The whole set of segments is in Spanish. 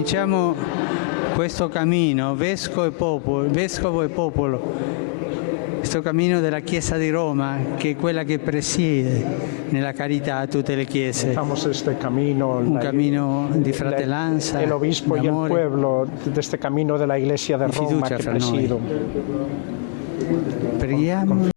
cominciamo questo cammino, vescovo e popolo, questo cammino della Chiesa di Roma, che è quella che presiede nella carità a tutte le chiese. Este camino, un cammino di fratellanza, el obispo y el pueblo de este camino de la Iglesia de Roma que presido. Preghiamo.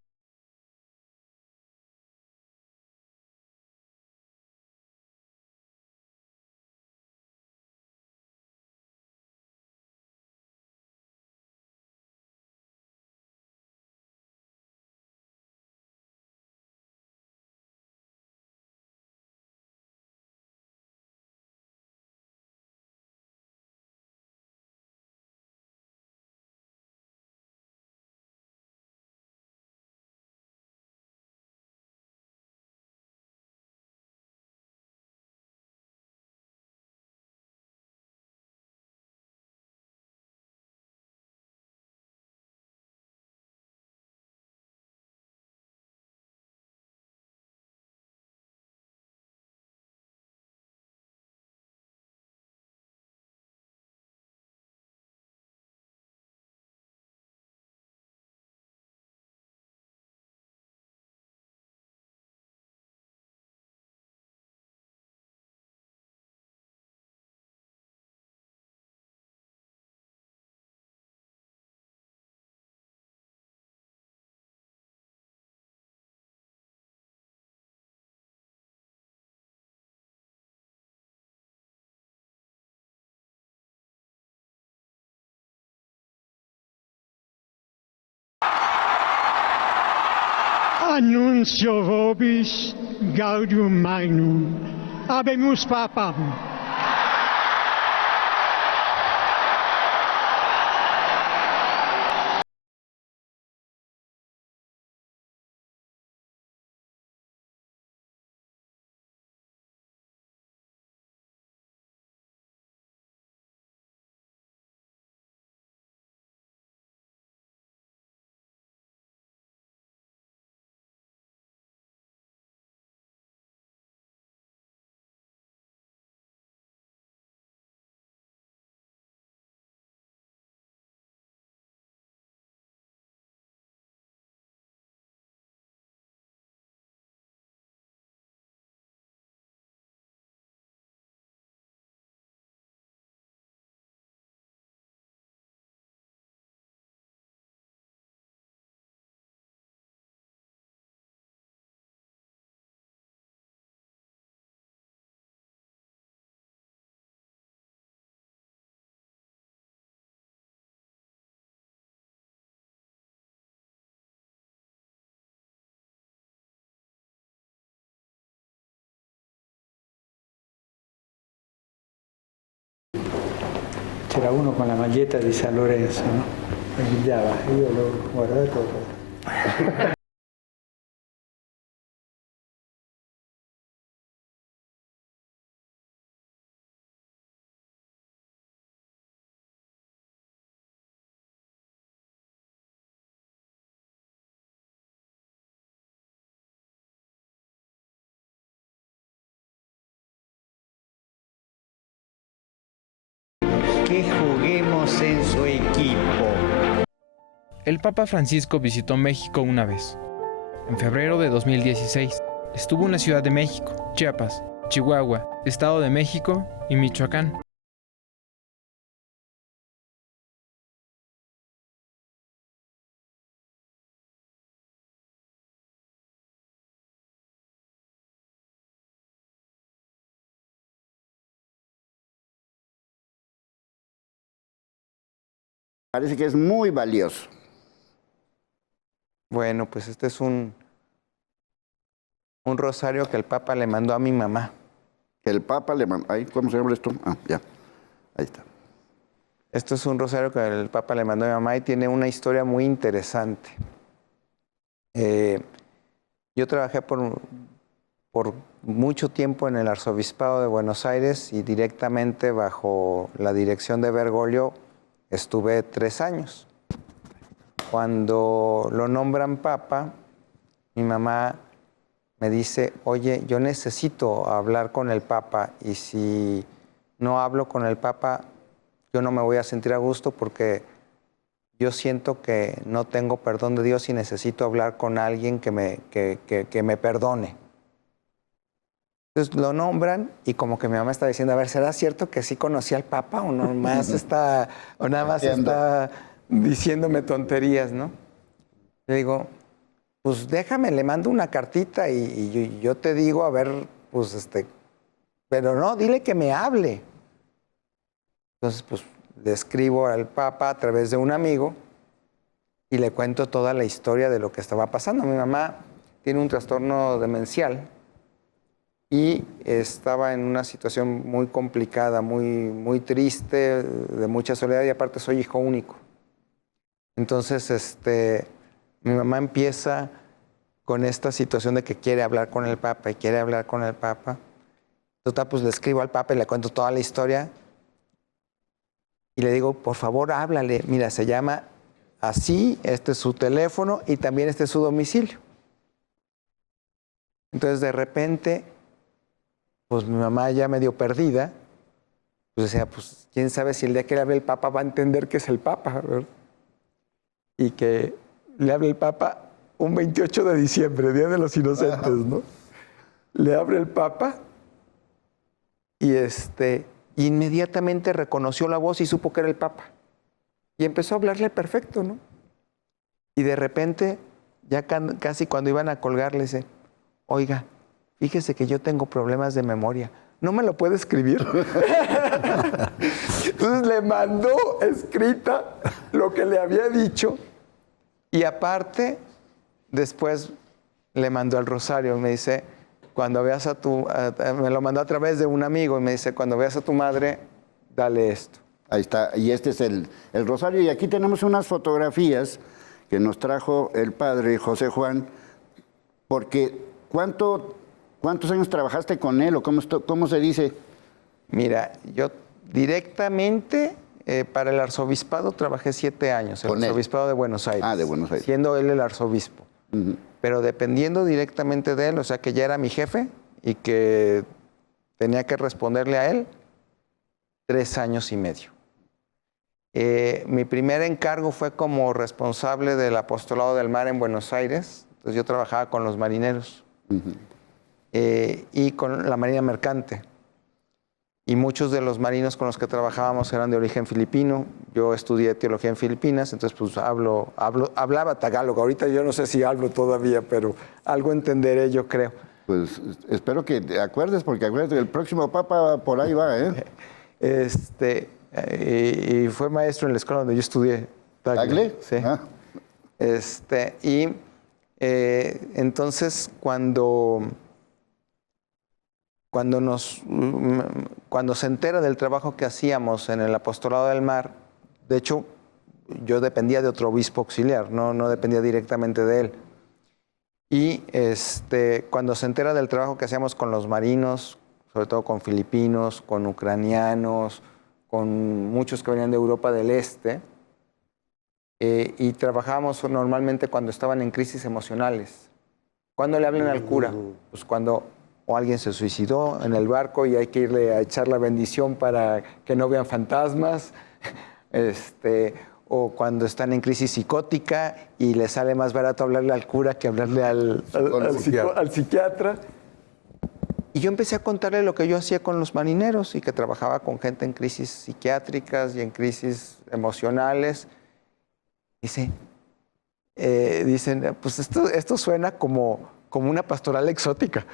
Annuncio vobis gaudium magnum, habemus papam. C'era uno con la maglietta di San Lorenzo, no? E guidava, io l'ho guardato. Que juguemos en su equipo. El Papa Francisco visitó México una vez. En febrero de 2016, estuvo en la Ciudad de México, Chiapas, Chihuahua, Estado de México y Michoacán. Parece que es muy valioso. Bueno, pues este es un rosario que el Papa le mandó a mi mamá. Que el Papa le mandó. ¿Cómo se llama esto? Ah, ya. Ahí está. Esto es un rosario que el Papa le mandó a mi mamá y tiene una historia muy interesante. Yo trabajé por mucho tiempo en el Arzobispado de Buenos Aires y directamente bajo la dirección de Bergoglio estuve 3 años. Cuando lo nombran Papa, mi mamá me dice, oye, yo necesito hablar con el Papa y si no hablo con el Papa, yo no me voy a sentir a gusto porque yo siento que no tengo perdón de Dios y necesito hablar con alguien que me perdone. Entonces lo nombran y como que mi mamá está diciendo, a ver, ¿será cierto que sí conocí al Papa o nada más está diciéndome tonterías, ¿no? Le digo, pues déjame, le mando una cartita y yo te digo, a ver, pues pero no, dile que me hable. Entonces, pues le escribo al Papa a través de un amigo y le cuento toda la historia de lo que estaba pasando. Mi mamá tiene un trastorno demencial y estaba en una situación muy complicada, muy triste, de mucha soledad, y aparte soy hijo único. Entonces, mi mamá empieza con esta situación de que quiere hablar con el Papa y quiere hablar con el Papa. Total, pues le escribo al Papa y le cuento toda la historia y le digo, por favor, háblale. Mira, se llama así, este es su teléfono y también este es su domicilio. Entonces, de repente, pues mi mamá ya medio perdida, pues decía, pues quién sabe si el día que le hable el Papa va a entender que es el Papa, ¿verdad? Y que le hable el Papa un 28 de diciembre, Día de los Inocentes, ¿no? Le abre el Papa y inmediatamente reconoció la voz y supo que era el Papa. Y empezó a hablarle perfecto, ¿no? Y de repente, ya casi cuando iban a colgar, le dice, oiga, fíjese que yo tengo problemas de memoria. ¿No me lo puede escribir? Entonces le mandó escrita lo que le había dicho y aparte, después le mandó el rosario. Me dice, cuando veas me lo mandó a través de un amigo y me dice, cuando veas a tu madre, dale esto. Ahí está, y este es el rosario. Y aquí tenemos unas fotografías que nos trajo el padre José Juan, porque ¿cuántos años trabajaste con él o cómo se dice? Mira, yo directamente para el arzobispado trabajé 7 años, el arzobispado de Buenos Aires. Ah, de Buenos Aires. Siendo él el arzobispo. Pero dependiendo directamente de él, o sea que ya era mi jefe y que tenía que responderle a él, 3 años y medio. Mi primer encargo fue como responsable del apostolado del mar en Buenos Aires. Entonces yo trabajaba con los marineros y con la marina mercante. Y muchos de los marinos con los que trabajábamos eran de origen filipino. Yo estudié teología en Filipinas, entonces pues hablaba tagalog. Ahorita yo no sé si hablo todavía, pero algo entenderé, yo creo. Pues espero que te acuerdes, porque acuérdate, el próximo Papa por ahí va, ¿eh? Y fue maestro en la escuela donde yo estudié. ¿Tagle? Sí. Ah. Entonces, cuando se entera del trabajo que hacíamos en el apostolado del mar, de hecho, yo dependía de otro obispo auxiliar, no dependía directamente de él. Y cuando se entera del trabajo que hacíamos con los marinos, sobre todo con filipinos, con ucranianos, con muchos que venían de Europa del Este, y trabajábamos normalmente cuando estaban en crisis emocionales. ¿Cuándo le hablan al cura? Pues cuando o alguien se suicidó en el barco y hay que irle a echar la bendición para que no vean fantasmas, o cuando están en crisis psicótica y les sale más barato hablarle al cura que hablarle al psiquiatra. Y yo empecé a contarle lo que yo hacía con los marineros y que trabajaba con gente en crisis psiquiátricas y en crisis emocionales. Dicen, pues esto suena como una pastoral exótica.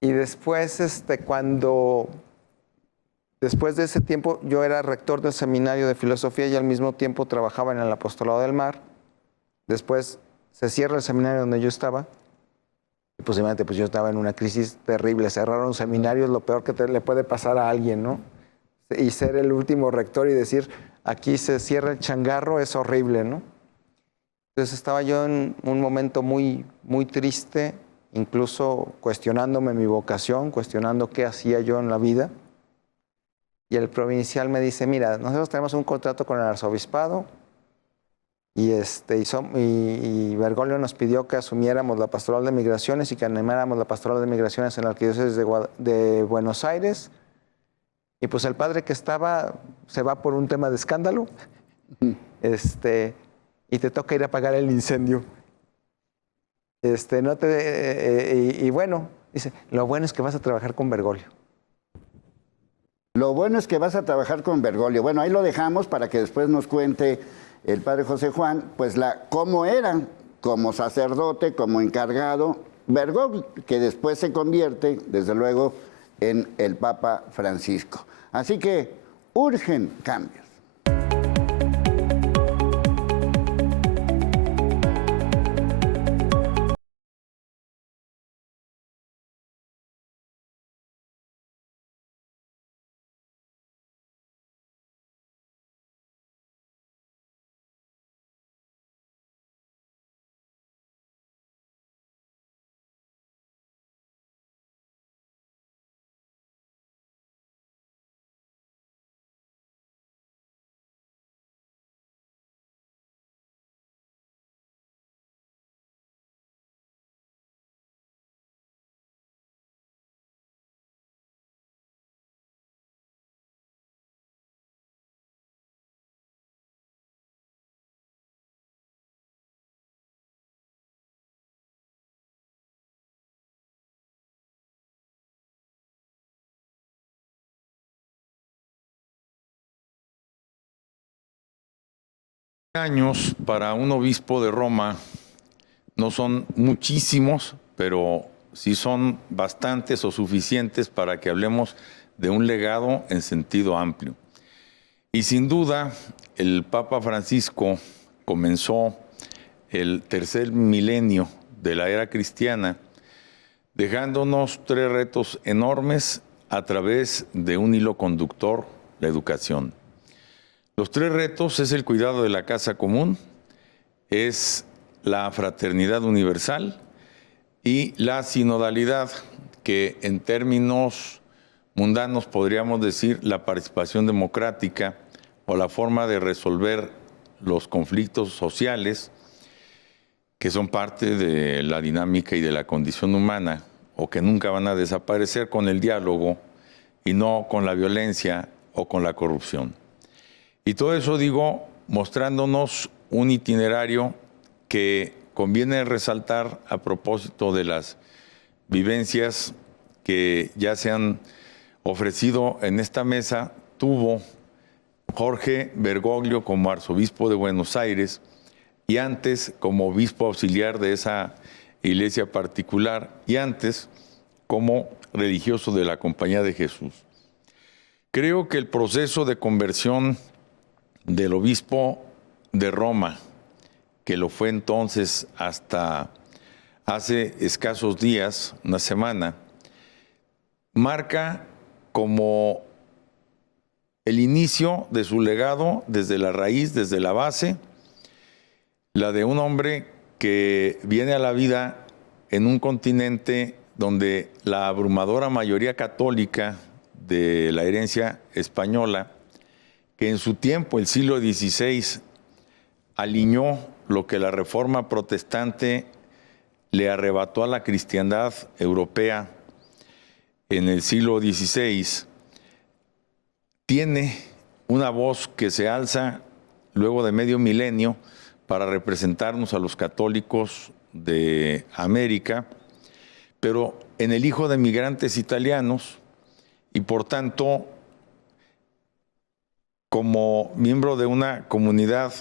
Y después, después de ese tiempo, yo era rector del seminario de filosofía y al mismo tiempo trabajaba en el apostolado del mar. Después se cierra el seminario donde yo estaba. Y posiblemente pues yo estaba en una crisis terrible. Cerrar un seminario es lo peor que le puede pasar a alguien, ¿no? Y ser el último rector y decir, aquí se cierra el changarro, es horrible, ¿no? Entonces estaba yo en un momento muy, muy triste, incluso cuestionándome mi vocación, cuestionando qué hacía yo en la vida. Y el provincial me dice, mira, nosotros tenemos un contrato con el arzobispado y Bergoglio nos pidió que asumiéramos la pastoral de migraciones y que animáramos la pastoral de migraciones en la arquidiócesis de Buenos Aires. Y pues el padre que estaba se va por un tema de escándalo, y te toca ir a apagar el incendio. Y bueno, dice, lo bueno es que vas a trabajar con Bergoglio. Lo bueno es que vas a trabajar con Bergoglio. Bueno, ahí lo dejamos para que después nos cuente el padre José Juan, pues cómo era como sacerdote, como encargado, Bergoglio, que después se convierte, desde luego, en el Papa Francisco. Así que urgen cambios. Años para un obispo de Roma no son muchísimos, pero sí son bastantes o suficientes para que hablemos de un legado en sentido amplio. Y sin duda, el Papa Francisco comenzó el tercer milenio de la era cristiana, dejándonos 3 retos enormes a través de un hilo conductor, la educación. Los 3 retos es el cuidado de la casa común, es la fraternidad universal y la sinodalidad, que en términos mundanos podríamos decir la participación democrática o la forma de resolver los conflictos sociales que son parte de la dinámica y de la condición humana o que nunca van a desaparecer con el diálogo y no con la violencia o con la corrupción. Y todo eso, digo, mostrándonos un itinerario que conviene resaltar a propósito de las vivencias que ya se han ofrecido en esta mesa. Tuvo Jorge Bergoglio como arzobispo de Buenos Aires y antes como obispo auxiliar de esa iglesia particular y antes como religioso de la Compañía de Jesús. Creo que el proceso de conversión del obispo de Roma, que lo fue entonces hasta hace escasos días, una semana, marca como el inicio de su legado desde la raíz, desde la base, la de un hombre que viene a la vida en un continente donde la abrumadora mayoría católica de la herencia española, que en su tiempo, el siglo XVI, aliñó lo que la Reforma protestante le arrebató a la cristiandad europea en el siglo XVI, tiene una voz que se alza luego de medio milenio para representarnos a los católicos de América, pero en el hijo de migrantes italianos y por tanto como miembro de una comunidad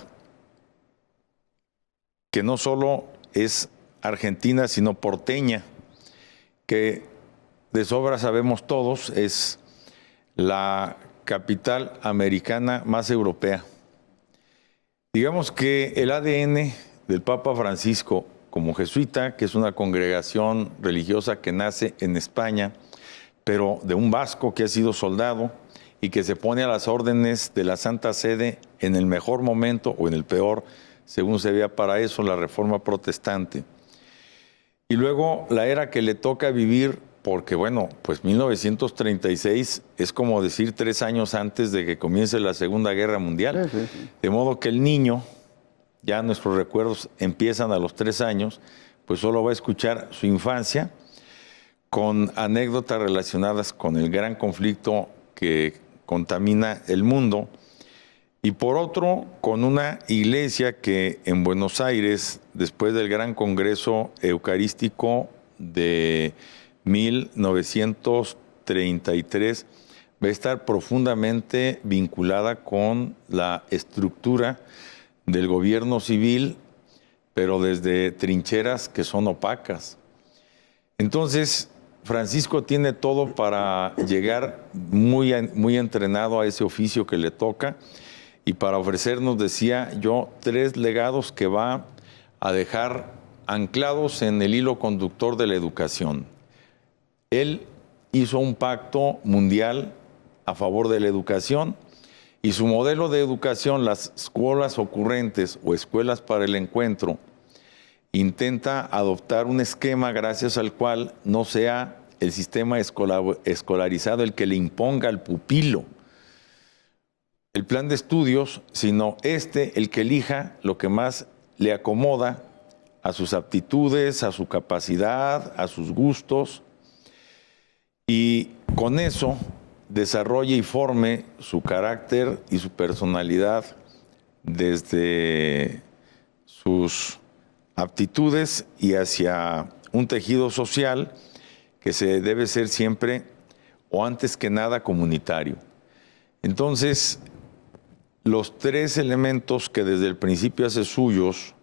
que no solo es argentina, sino porteña, que de sobra sabemos todos, es la capital americana más europea. Digamos que el ADN del Papa Francisco, como jesuita, que es una congregación religiosa que nace en España, pero de un vasco que ha sido soldado y que se pone a las órdenes de la Santa Sede en el mejor momento o en el peor, según se vea para eso, la Reforma protestante. Y luego la era que le toca vivir, porque bueno, pues 1936 es como decir 3 años antes de que comience la Segunda Guerra Mundial. Sí, sí, sí. De modo que el niño, ya nuestros recuerdos empiezan a los 3 años, pues solo va a escuchar su infancia con anécdotas relacionadas con el gran conflicto que contamina el mundo, y por otro, con una iglesia que en Buenos Aires, después del Gran Congreso Eucarístico de 1933, va a estar profundamente vinculada con la estructura del gobierno civil, pero desde trincheras que son opacas. Entonces, Francisco tiene todo para llegar muy entrenado a ese oficio que le toca y para ofrecernos, decía yo, 3 legados que va a dejar anclados en el hilo conductor de la educación. Él hizo un pacto mundial a favor de la educación y su modelo de educación, las escuelas ocurrentes o escuelas para el encuentro, intenta adoptar un esquema gracias al cual no sea el sistema escolarizado el que le imponga al pupilo el plan de estudios, sino el que elija lo que más le acomoda a sus aptitudes, a su capacidad, a sus gustos, y con eso desarrolle y forme su carácter y su personalidad desde sus aptitudes y hacia un tejido social que se debe ser siempre o antes que nada comunitario. Entonces, los 3 elementos que desde el principio hace suyos,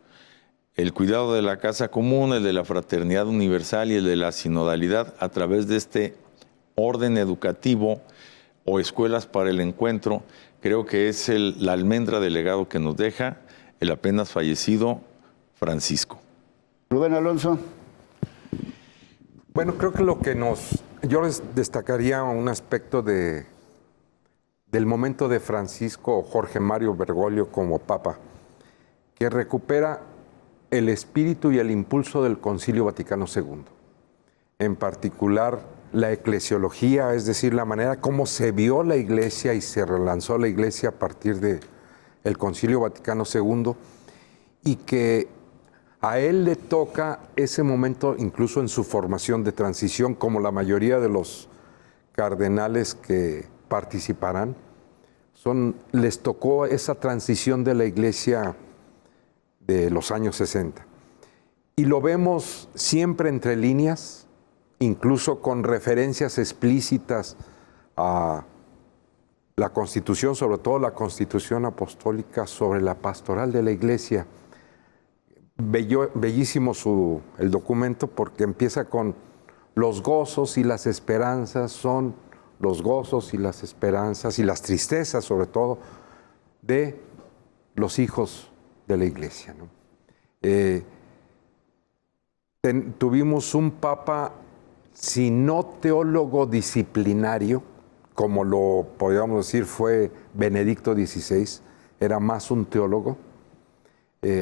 el cuidado de la casa común, el de la fraternidad universal y el de la sinodalidad, a través de este orden educativo o escuelas para el encuentro, creo que es la almendra del legado que nos deja el apenas fallecido Francisco. Rubén Alonso. Bueno, creo que yo les destacaría un aspecto del momento de Francisco Jorge Mario Bergoglio como Papa, que recupera el espíritu y el impulso del Concilio Vaticano II. En particular, la eclesiología, es decir, la manera como se vio la Iglesia y se relanzó la Iglesia a partir del Concilio Vaticano II, y que a él le toca ese momento incluso en su formación de transición, como la mayoría de los cardenales que participarán, les tocó esa transición de la Iglesia de los años 60. Y lo vemos siempre entre líneas, incluso con referencias explícitas a la Constitución, sobre todo la Constitución Apostólica, sobre la pastoral de la Iglesia. Bellísimo el documento, porque empieza con los gozos y las esperanzas, son los gozos y las esperanzas y las tristezas, sobre todo, de los hijos de la Iglesia, ¿no? Tuvimos un Papa, si no teólogo disciplinario, como lo podríamos decir fue Benedicto XVI, era más un teólogo.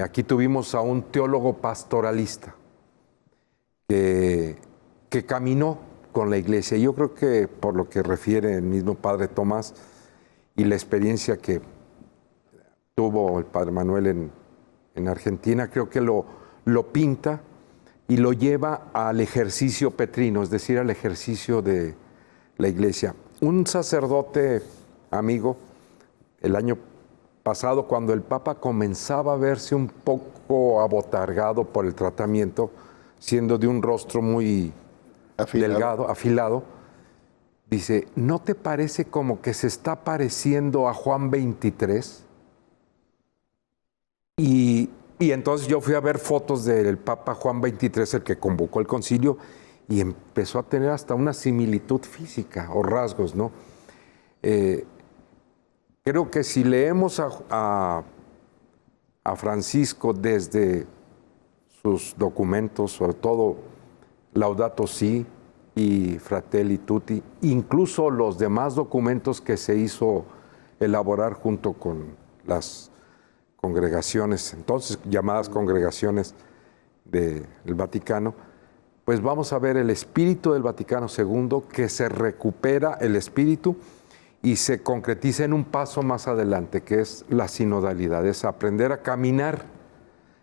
Aquí tuvimos a un teólogo pastoralista que caminó con la Iglesia. Yo creo que por lo que refiere el mismo Padre Tomás y la experiencia que tuvo el Padre Manuel en Argentina, creo que lo pinta y lo lleva al ejercicio petrino, es decir, al ejercicio de la Iglesia. Un sacerdote amigo, el año pasado, cuando el Papa comenzaba a verse un poco abotargado por el tratamiento, siendo de un rostro muy delgado, afilado, dice, ¿no te parece como que se está pareciendo a Juan 23? Y entonces yo fui a ver fotos del Papa Juan 23, el que convocó el concilio, y empezó a tener hasta una similitud física o rasgos, ¿no? Creo que si leemos a Francisco desde sus documentos, sobre todo Laudato Si y Fratelli Tutti, incluso los demás documentos que se hizo elaborar junto con las congregaciones, entonces llamadas congregaciones del Vaticano, pues vamos a ver el espíritu del Vaticano II, que se recupera el espíritu y se concretiza en un paso más adelante, que es la sinodalidad, es aprender a caminar.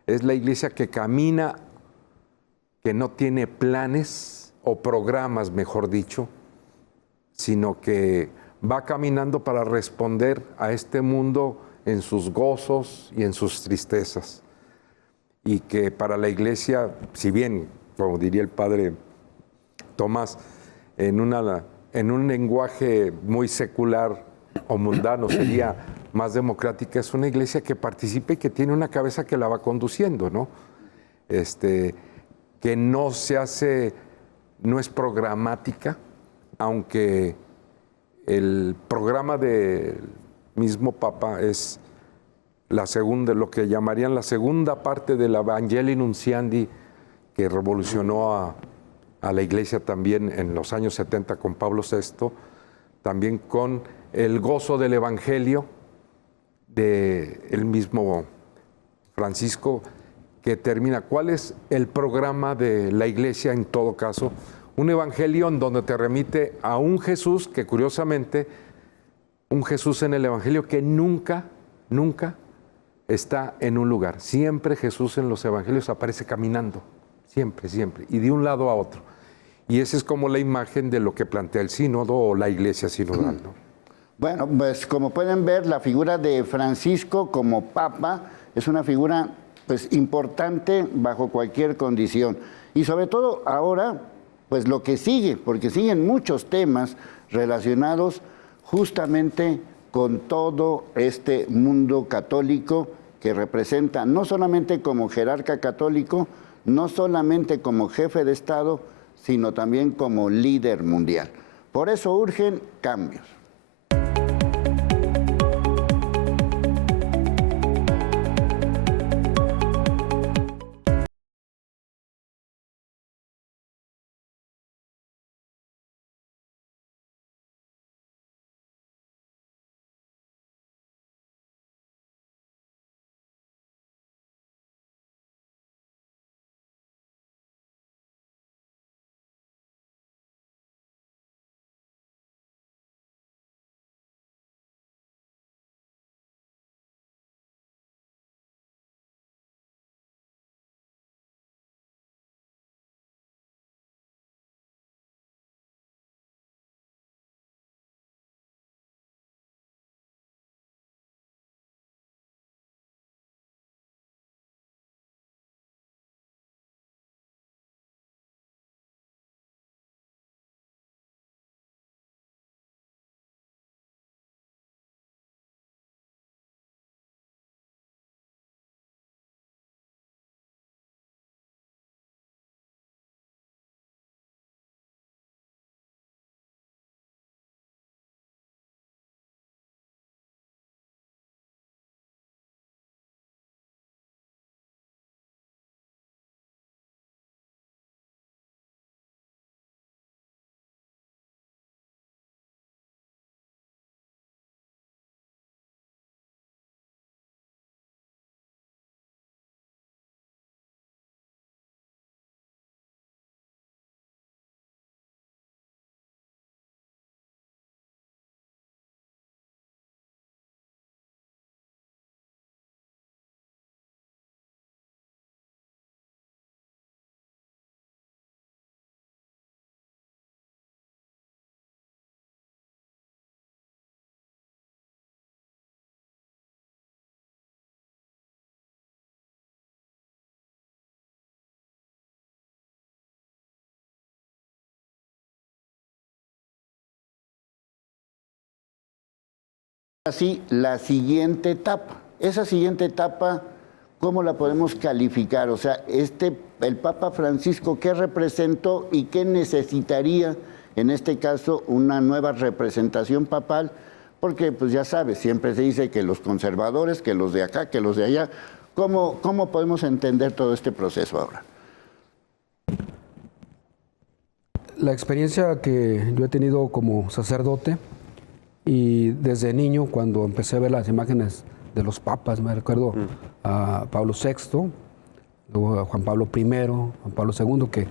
Es la Iglesia que camina, que no tiene planes o programas, mejor dicho, sino que va caminando para responder a este mundo en sus gozos y en sus tristezas. Y que para la Iglesia, si bien, como diría el padre Tomás, en un lenguaje muy secular o mundano sería más democrática, es una Iglesia que participa y que tiene una cabeza que la va conduciendo, ¿no? Que no se hace, no es programática, aunque el programa del mismo Papa es la segunda, lo que llamarían la segunda parte del Evangelii Nunciandi, que revolucionó a la Iglesia también en los años 70 con Pablo VI, también con el gozo del Evangelio del mismo Francisco, que termina. ¿Cuál es el programa de la Iglesia en todo caso? Un evangelio en donde te remite a un Jesús que, curiosamente, un Jesús en el evangelio que nunca está en un lugar. Siempre Jesús en los evangelios aparece caminando, siempre, y de un lado a otro. Y esa es como la imagen de lo que plantea el sínodo o la Iglesia sinodal, ¿no? Bueno, pues como pueden ver, la figura de Francisco como Papa es una figura pues importante bajo cualquier condición. Y sobre todo ahora, pues lo que sigue, porque siguen muchos temas relacionados justamente con todo este mundo católico que representa no solamente como jerarca católico, no solamente como jefe de Estado, sino también como líder mundial. Por eso urgen cambios. Así, la siguiente etapa. Esa siguiente etapa, ¿cómo la podemos calificar? O sea, el Papa Francisco, ¿qué representó y qué necesitaría, en este caso, una nueva representación papal? Porque, pues ya sabes, siempre se dice que los conservadores, que los de acá, que los de allá. ¿Cómo podemos entender todo este proceso ahora? La experiencia que yo he tenido como sacerdote, y desde niño, cuando empecé a ver las imágenes de los papas, me recuerdo a Pablo VI, luego a Juan Pablo I, Juan Pablo II, que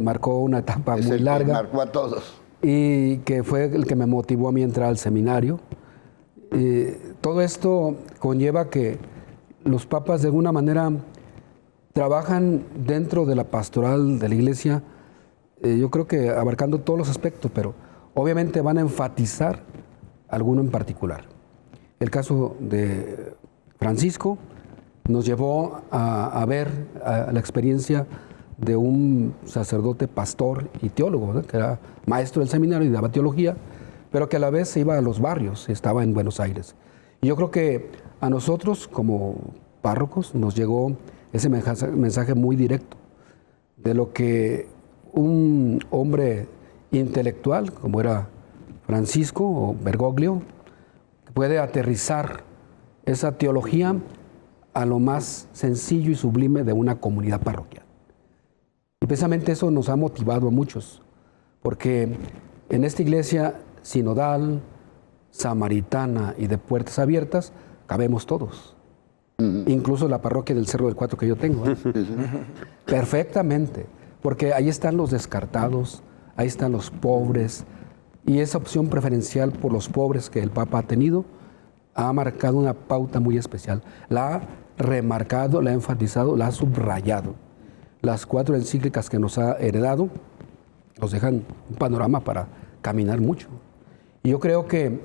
marcó una etapa muy larga. Marcó a todos. Y que fue el que me motivó a mí a entrar al seminario. Todo esto conlleva que los papas de alguna manera trabajan dentro de la pastoral de la Iglesia, yo creo que abarcando todos los aspectos, pero obviamente van a enfatizar alguno en particular. El caso de Francisco nos llevó a ver la experiencia de un sacerdote, pastor y teólogo, ¿no? Que era maestro del seminario y daba teología, pero que a la vez se iba a los barrios, estaba en Buenos Aires. Y yo creo que a nosotros como párrocos nos llegó ese mensaje muy directo de lo que un hombre intelectual, como era Francisco o Bergoglio, puede aterrizar esa teología a lo más sencillo y sublime de una comunidad parroquial. Y precisamente eso nos ha motivado a muchos, porque en esta iglesia sinodal, samaritana y de puertas abiertas, cabemos todos. Incluso la parroquia del Cerro del Cuatro que yo tengo. Perfectamente, porque ahí están los descartados, ahí están los pobres, y esa opción preferencial por los pobres que el Papa ha tenido ha marcado una pauta muy especial. La ha remarcado, la ha enfatizado, la ha subrayado. Las 4 encíclicas que nos ha heredado nos dejan un panorama para caminar mucho. Y yo creo que,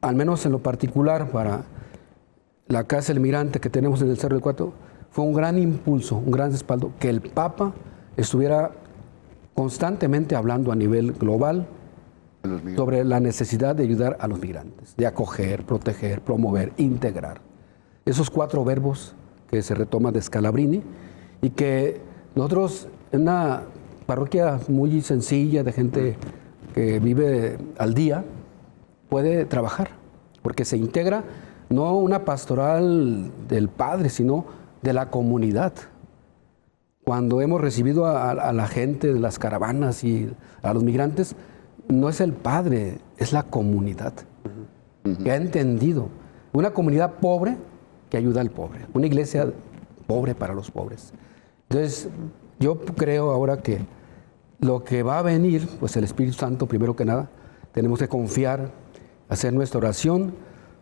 al menos en lo particular, para la Casa del Migrante que tenemos en el Cerro del Cuatro, fue un gran impulso, un gran respaldo, que el Papa estuviera constantemente hablando a nivel global sobre la necesidad de ayudar a los migrantes, de acoger, proteger, promover, integrar. Esos 4 verbos que se retoman de Scalabrini y que nosotros, en una parroquia muy sencilla de gente que vive al día, puede trabajar, porque se integra no una pastoral del padre, sino de la comunidad. Cuando hemos recibido a la gente de las caravanas y a los migrantes, no es el padre, es la comunidad que ha entendido. Una comunidad pobre que ayuda al pobre, una iglesia pobre para los pobres. Entonces, yo creo ahora que lo que va a venir, pues el Espíritu Santo, primero que nada, tenemos que confiar, hacer nuestra oración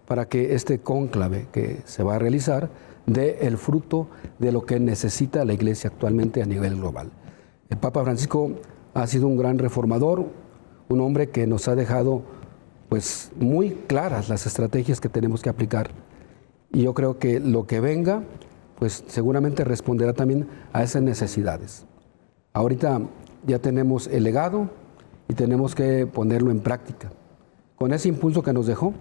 para que este cónclave que se va a realizar dé el fruto de lo que necesita la iglesia actualmente a nivel global. El Papa Francisco ha sido un gran reformador, un hombre que nos ha dejado pues muy claras las estrategias que tenemos que aplicar. Y yo creo que lo que venga, pues seguramente responderá también a esas necesidades. Ahorita ya tenemos el legado y tenemos que ponerlo en práctica. Con ese impulso que nos dejó,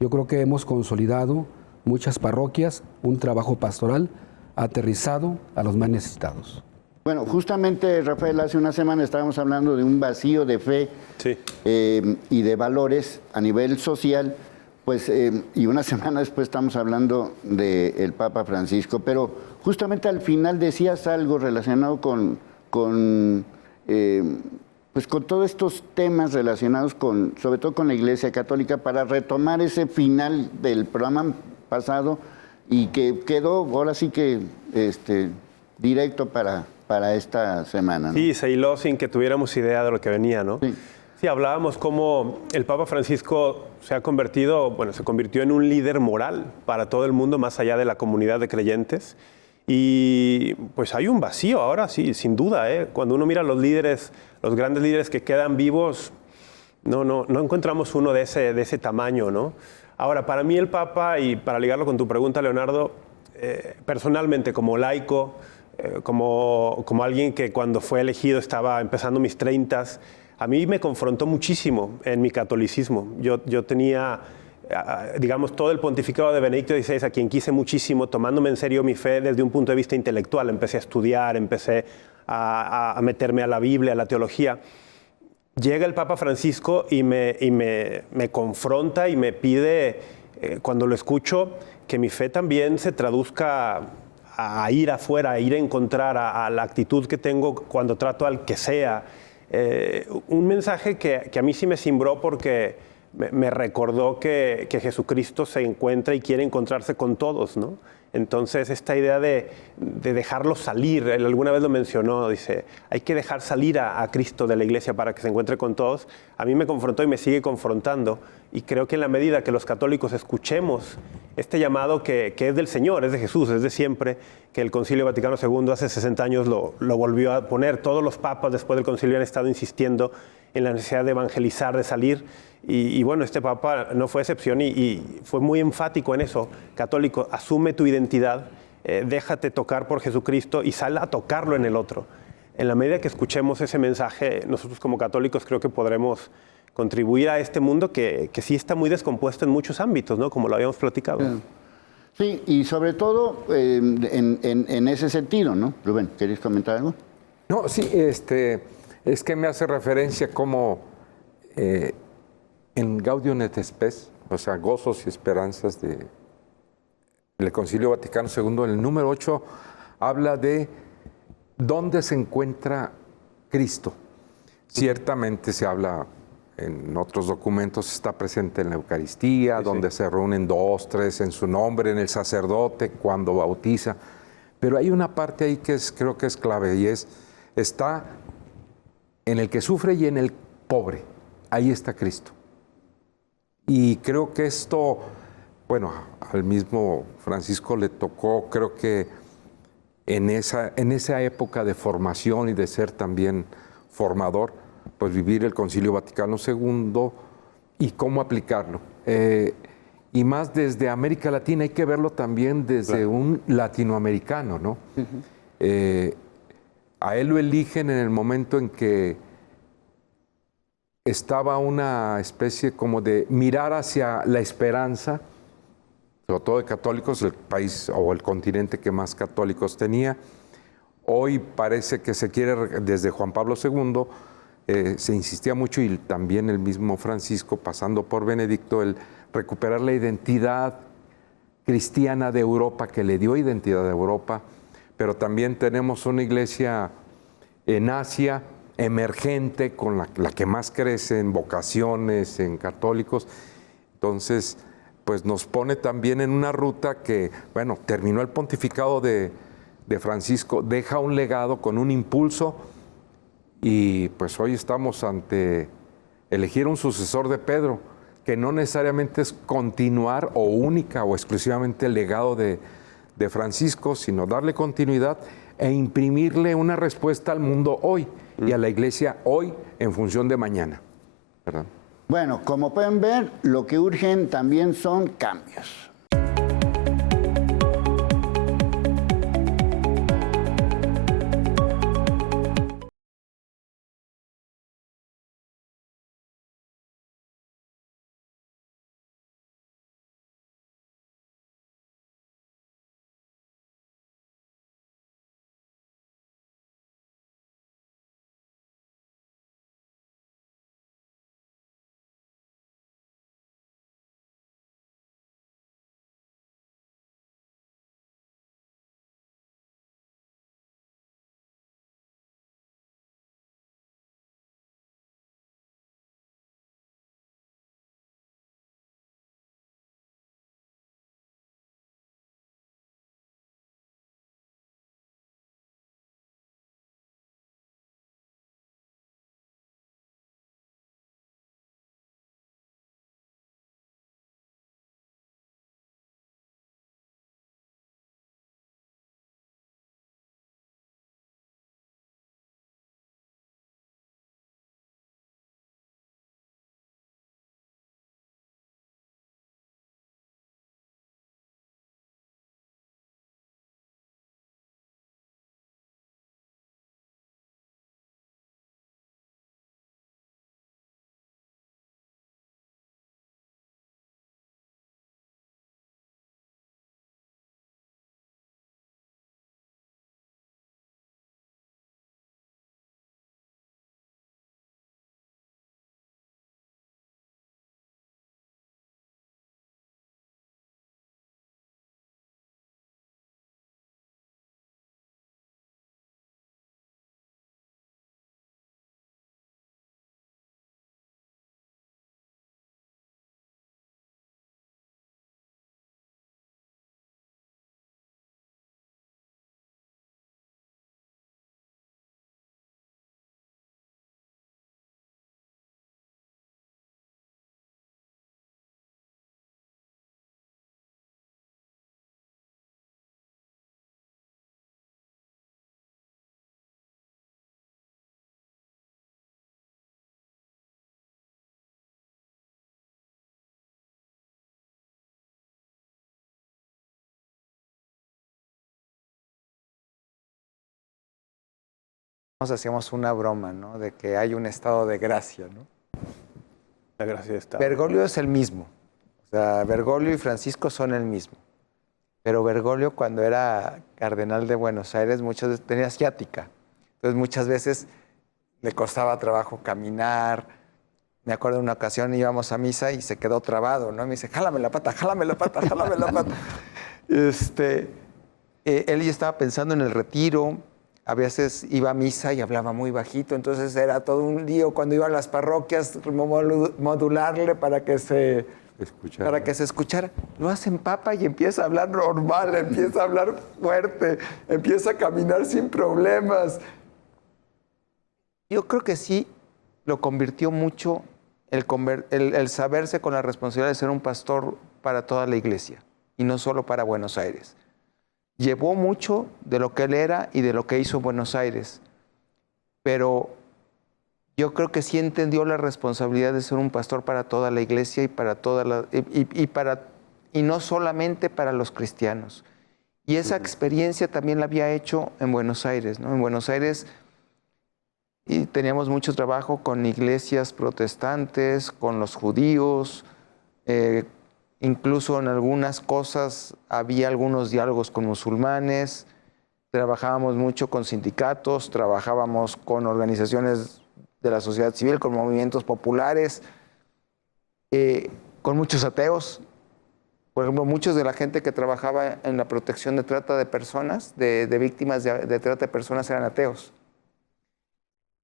yo creo que hemos consolidado muchas parroquias, un trabajo pastoral aterrizado a los más necesitados. Bueno, justamente, Rafael, hace una semana estábamos hablando de un vacío de fe y de valores a nivel social, pues, y una semana después estamos hablando del Papa Francisco, pero justamente al final decías algo relacionado con todos estos temas relacionados sobre todo con la Iglesia Católica, para retomar ese final del programa pasado y que quedó ahora sí que directo para esta semana, ¿no? Sí, se hiló sin que tuviéramos idea de lo que venía, ¿no? Sí. Sí, hablábamos cómo el Papa Francisco se convirtió en un líder moral para todo el mundo, más allá de la comunidad de creyentes. Y pues hay un vacío ahora, sí, sin duda, ¿eh? Cuando uno mira a los líderes, los grandes líderes que quedan vivos, no encontramos uno de ese tamaño, ¿no? Ahora, para mí el Papa, y para ligarlo con tu pregunta, Leonardo, personalmente como laico, como alguien que cuando fue elegido estaba empezando mis 30s, a mí me confrontó muchísimo en mi catolicismo. Yo tenía, digamos, todo el pontificado de Benedicto XVI, a quien quise muchísimo, tomándome en serio mi fe desde un punto de vista intelectual. Empecé a estudiar, empecé a meterme a la Biblia, a la teología. Llega el Papa Francisco y me confronta y me pide, cuando lo escucho, que mi fe también se traduzca a ir afuera, a ir a encontrar a la actitud que tengo cuando trato al que sea. Un mensaje que a mí sí me cimbró porque me recordó que Jesucristo se encuentra y quiere encontrarse con todos, ¿no? Entonces, esta idea de dejarlo salir, él alguna vez lo mencionó, dice, hay que dejar salir a Cristo de la iglesia para que se encuentre con todos. A mí me confrontó y me sigue confrontando, y creo que en la medida que los católicos escuchemos este llamado que es del Señor, es de Jesús, es de siempre, que el Concilio Vaticano II hace 60 años lo volvió a poner. Todos los papas después del concilio han estado insistiendo en la necesidad de evangelizar, de salir. Y bueno, este Papa no fue excepción y fue muy enfático en eso. Católico, asume tu identidad, déjate tocar por Jesucristo y sal a tocarlo en el otro. En la medida que escuchemos ese mensaje, nosotros como católicos creo que podremos contribuir a este mundo que sí está muy descompuesto en muchos ámbitos, ¿no? Como lo habíamos platicado. Sí, y sobre todo en ese sentido, ¿no? Rubén, ¿querías comentar algo? No, sí, es que me hace referencia como en Gaudium et Spes, o sea, gozos y esperanzas del Concilio Vaticano II, el número 8 habla de dónde se encuentra Cristo. Ciertamente se habla en otros documentos, está presente en la Eucaristía, sí, donde se reúnen 2, 3 en su nombre, en el sacerdote cuando bautiza. Pero hay una parte ahí que creo que es clave y está en el que sufre y en el pobre. Ahí está Cristo. Y creo que esto, bueno, al mismo Francisco le tocó, creo que en esa época de formación y de ser también formador, pues vivir el Concilio Vaticano II y cómo aplicarlo. Y más desde América Latina, hay que verlo también desde un latinoamericano, ¿no? A él lo eligen en el momento en que estaba una especie como de mirar hacia la esperanza, sobre todo de católicos, el país o el continente que más católicos tenía. Hoy parece que se quiere, desde Juan Pablo II, se insistía mucho, y también el mismo Francisco, pasando por Benedicto, el recuperar la identidad cristiana de Europa, que le dio identidad a Europa, pero también tenemos una iglesia en Asia, emergente, con la que más crece en vocaciones, en católicos. Entonces, pues nos pone también en una ruta que, bueno, terminó el pontificado de Francisco, deja un legado con un impulso, y pues hoy estamos ante elegir un sucesor de Pedro, que no necesariamente es continuar o única o exclusivamente el legado de Francisco, sino darle continuidad e imprimirle una respuesta al mundo hoy y a la iglesia hoy en función de mañana. ¿Verdad? Bueno, como pueden ver, lo que urgen también son cambios. Nos hacíamos una broma, ¿no? De que hay un estado de gracia, ¿no? La gracia está. Bergoglio es el mismo. O sea, Bergoglio y Francisco son el mismo. Pero Bergoglio, cuando era cardenal de Buenos Aires, muchas veces tenía ciática. Entonces, muchas veces le costaba trabajo caminar. Me acuerdo de una ocasión íbamos a misa y se quedó trabado, ¿no? Me dice, jálame la pata, jálame la pata, jálame la pata. Él ya estaba pensando en el retiro. A veces iba a misa y hablaba muy bajito, entonces era todo un lío cuando iba a las parroquias, modularle para que se escuchara. Lo hacen papa y empieza a hablar normal, empieza a hablar fuerte, empieza a caminar sin problemas. Yo creo que sí lo convirtió mucho el saberse con la responsabilidad de ser un pastor para toda la iglesia y no solo para Buenos Aires. Llevó mucho de lo que él era y de lo que hizo en Buenos Aires, pero yo creo que sí entendió la responsabilidad de ser un pastor para toda la iglesia y para y no solamente para los cristianos. Y esa experiencia también la había hecho en Buenos Aires, ¿no? En Buenos Aires y teníamos mucho trabajo con iglesias protestantes, con los judíos. Incluso en algunas cosas había algunos diálogos con musulmanes, trabajábamos mucho con sindicatos, trabajábamos con organizaciones de la sociedad civil, con movimientos populares, con muchos ateos. Por ejemplo, muchos de la gente que trabajaba en la protección de trata de personas, de víctimas de trata de personas, eran ateos.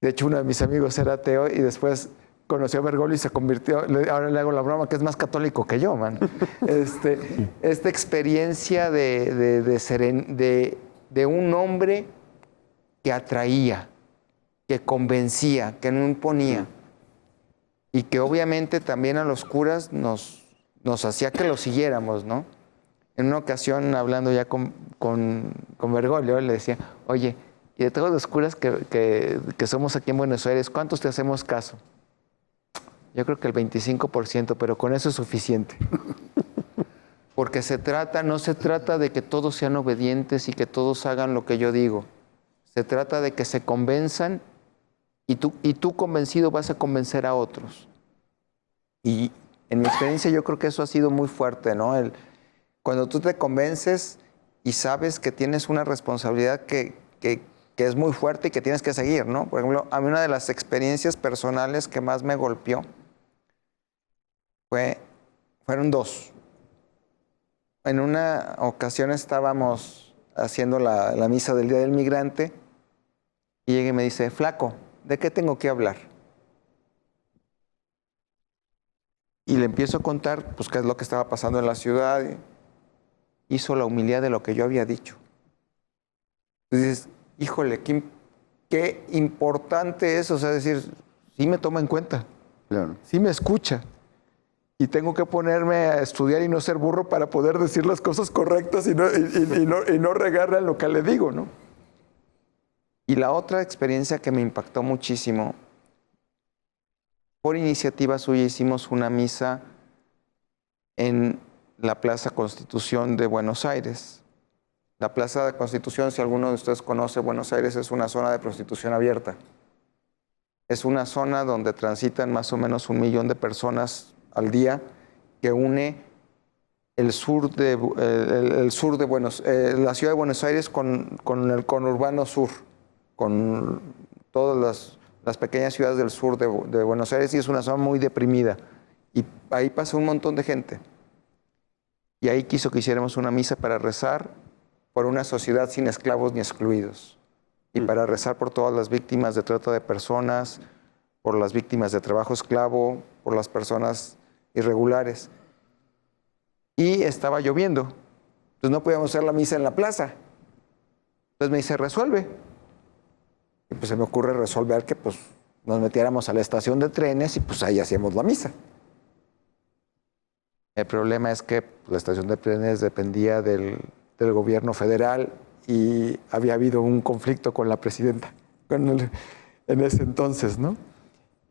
De hecho, uno de mis amigos era ateo y después conoció a Bergoglio y se convirtió, ahora le hago la broma, que es más católico que yo, man. Esta experiencia de un hombre que atraía, que convencía, que no imponía, y que obviamente también a los curas nos hacía que lo siguiéramos, ¿no? En una ocasión, hablando ya con Bergoglio, le decía, oye, y de todos los curas que somos aquí en Buenos Aires, ¿cuántos te hacemos caso? Yo creo que el 25%, pero con eso es suficiente. Porque no se trata de que todos sean obedientes y que todos hagan lo que yo digo. Se trata de que se convenzan y tú convencido vas a convencer a otros. Y en mi experiencia yo creo que eso ha sido muy fuerte, ¿no? Cuando tú te convences y sabes que tienes una responsabilidad que es muy fuerte y que tienes que seguir, ¿no? Por ejemplo, a mí una de las experiencias personales que más me golpeó fueron dos. En una ocasión estábamos haciendo la misa del Día del Migrante y llega y me dice, flaco, ¿de qué tengo que hablar? Y le empiezo a contar pues, qué es lo que estaba pasando en la ciudad. Hizo la humildad de lo que yo había dicho. Entonces dices, híjole, qué importante es, o sea, decir, sí me toma en cuenta, Claro. sí me escucha. Y tengo que ponerme a estudiar y no ser burro para poder decir las cosas correctas y no regarle a lo que le digo, ¿no? Y la otra experiencia que me impactó muchísimo, por iniciativa suya hicimos una misa en la Plaza Constitución de Buenos Aires. La Plaza de Constitución, si alguno de ustedes conoce Buenos Aires, es una zona de prostitución abierta. Es una zona donde transitan más o menos 1 millón de personas al día, que une la ciudad de Buenos Aires con el conurbano sur, con todas las pequeñas ciudades del sur de Buenos Aires, y es una zona muy deprimida. Y ahí pasa un montón de gente. Y ahí quiso que hiciéramos una misa para rezar por una sociedad sin esclavos ni excluidos, y para rezar por todas las víctimas de trata de personas, por las víctimas de trabajo esclavo, por las personas irregulares. Y estaba lloviendo, entonces no podíamos hacer la misa en la plaza. Entonces me dice, resuelve. Y pues se me ocurre resolver que pues nos metiéramos a la estación de trenes y pues ahí hacíamos la misa. El problema es que la estación de trenes dependía del gobierno federal y había habido un conflicto con la presidenta en ese entonces, ¿no?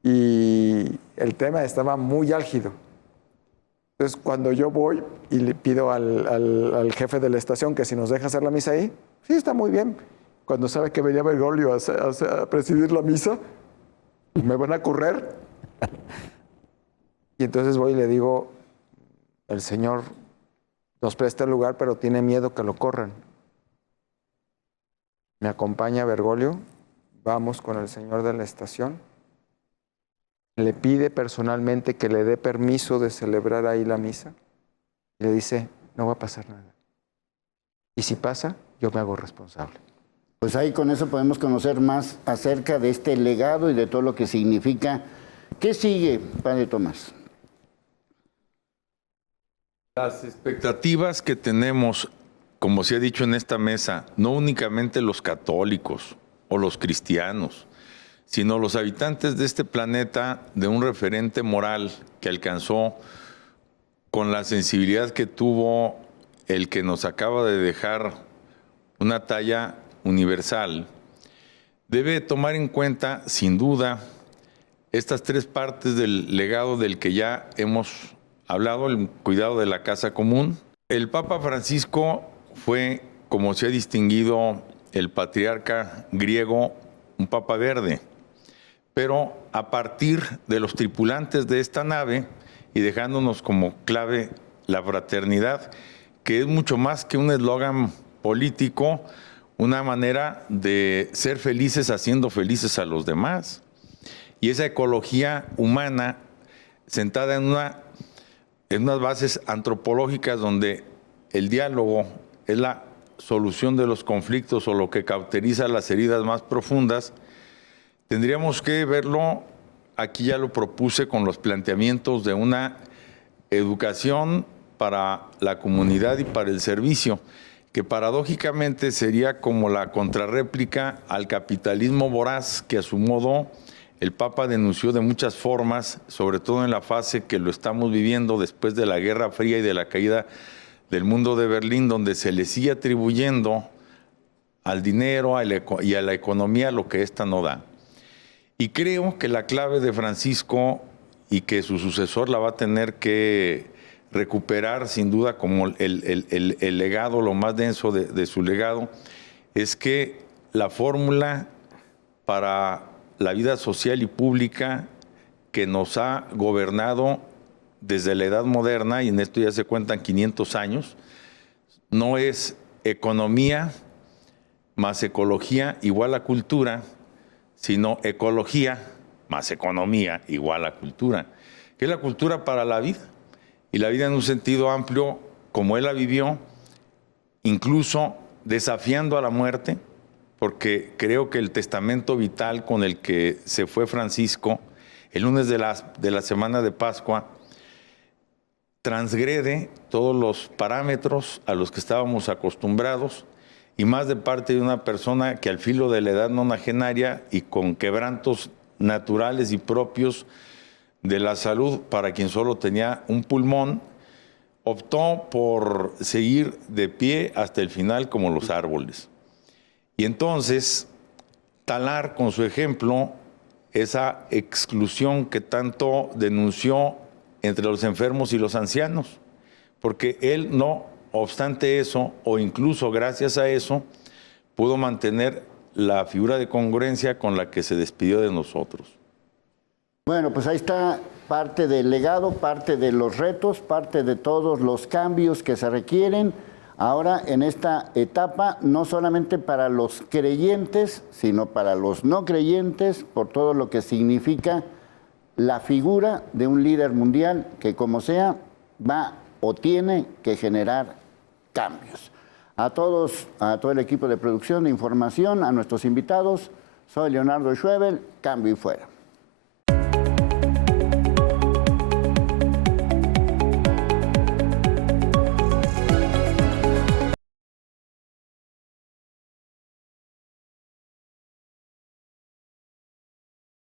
Y el tema estaba muy álgido. Entonces, cuando yo voy y le pido al jefe de la estación que si nos deja hacer la misa ahí, sí, está muy bien. cuando sabe que venía Bergoglio a presidir la misa, me van a correr. Y entonces voy y le digo, el señor nos presta el lugar, pero tiene miedo que lo corran. Me acompaña Bergoglio, vamos con el señor de la estación, le pide personalmente que le dé permiso de celebrar ahí la misa, y le dice, no va a pasar nada. Y si pasa, yo me hago responsable. Pues ahí con eso podemos conocer más acerca de este legado y de todo lo que significa. ¿Qué sigue, padre Tomás? Las expectativas que tenemos, como se ha dicho en esta mesa, no únicamente los católicos o los cristianos, sino los habitantes de este planeta, de un referente moral que alcanzó con la sensibilidad que tuvo el que nos acaba de dejar una talla universal, debe tomar en cuenta, sin duda, estas tres partes del legado del que ya hemos hablado, el cuidado de la casa común. El Papa Francisco fue, como se ha distinguido el patriarca griego, un papa verde, pero a partir de los tripulantes de esta nave y dejándonos como clave la fraternidad, que es mucho más que un eslogan político, una manera de ser felices haciendo felices a los demás. Y esa ecología humana sentada en unas bases antropológicas donde el diálogo es la solución de los conflictos o lo que cauteriza las heridas más profundas, tendríamos que verlo, aquí ya lo propuse con los planteamientos de una educación para la comunidad y para el servicio, que paradójicamente sería como la contrarréplica al capitalismo voraz que a su modo el Papa denunció de muchas formas, sobre todo en la fase que lo estamos viviendo después de la Guerra Fría y de la caída del mundo de Berlín, donde se le sigue atribuyendo al dinero y a la economía lo que ésta no da. Y creo que la clave de Francisco, y que su sucesor la va a tener que recuperar sin duda como el legado, lo más denso de su legado, es que la fórmula para la vida social y pública que nos ha gobernado desde la edad moderna, y en esto ya se cuentan 500 años, no es economía más ecología igual a cultura, sino ecología más economía igual a cultura, que es la cultura para la vida, y la vida en un sentido amplio, como él la vivió, incluso desafiando a la muerte, porque creo que el testamento vital con el que se fue Francisco el lunes de la semana de Pascua transgrede todos los parámetros a los que estábamos acostumbrados, y más de parte de una persona que al filo de la edad nonagenaria y con quebrantos naturales y propios de la salud para quien solo tenía un pulmón, optó por seguir de pie hasta el final como los árboles. Y entonces talar con su ejemplo esa exclusión que tanto denunció entre los enfermos y los ancianos, porque él no obstante eso, o incluso gracias a eso, pudo mantener la figura de congruencia con la que se despidió de nosotros. Bueno, pues ahí está parte del legado, parte de los retos, parte de todos los cambios que se requieren ahora en esta etapa, no solamente para los creyentes, sino para los no creyentes, por todo lo que significa la figura de un líder mundial que, como sea, va o tiene que generar cambios. A todos, a todo el equipo de producción de información, a nuestros invitados, soy Leonardo Schwebel, cambio y fuera.